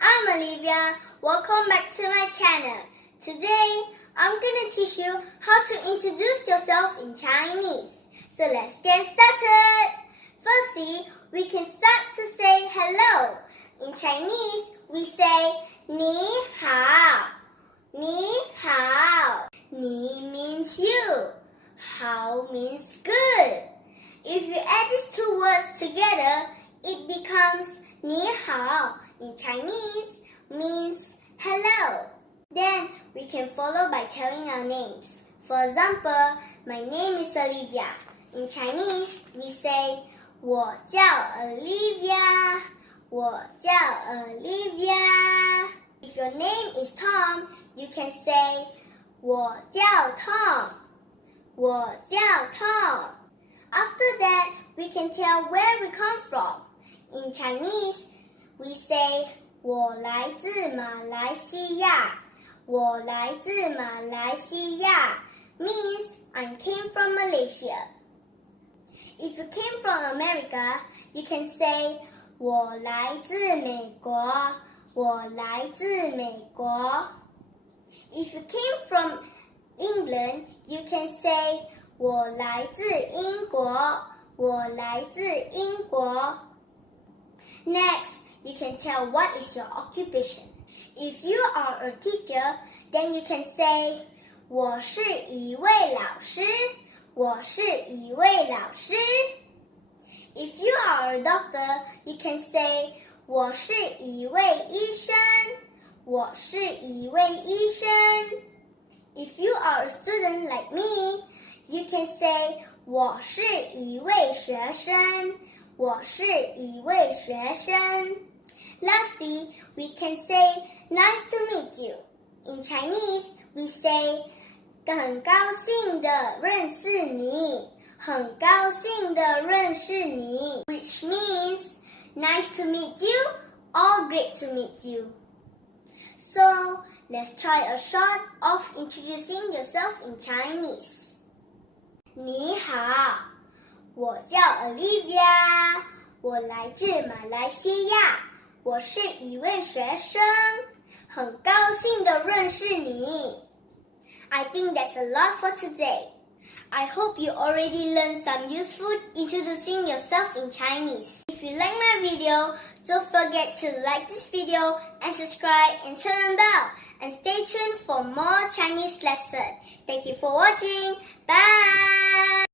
I'm Olivia. Welcome back to my channel. Today, I'm gonna teach you how to introduce yourself in Chinese. So let's get started. Firstly, we can start to say hello. In Chinese, we say 你好. 你好. 你 means you. 好 means good. If you add these two words together, it becomes 你好 in Chinese means hello. Then we can follow by telling our names. For example, my name is Olivia. In Chinese, we say 我叫 Olivia. 我叫 Olivia. If your name is Tom, you can say 我叫 Tom. 我叫 Tom. After that, we can tell where we come from. In Chinese, we say 我来自马来西亚. 我来自马来西亚 means I came from Malaysia. If you came from America, you can say 我来自美国. 我来自美国. If you came from England, you can say 我来自英国. 我来自英国. Next, you can tell what is your occupation. If you are a teacher, then you can say 我是一位老师. 我是一位老师. If you are a doctor, you can say 我是一位医生. 我是一位医生. If you are a student like me, you can say 我是一位学生. 我是一位学生. Lastly, we can say nice to meet you. In Chinese, we say 很高兴的认识你. 很高兴的认识你, which means nice to meet you or great to meet you. So, let's try a shot of introducing yourself in Chinese. 你好，我叫 Olivia， 我来自马来西亚，我是一位学生，很高兴的认识你。I think that's a lot for today. I hope you already learned some useful introducing yourself in Chinese. If you like my video, don't forget to like this video and subscribe and turn on bell. And stay tuned for more Chinese lessons. Thank you for watching. Bye!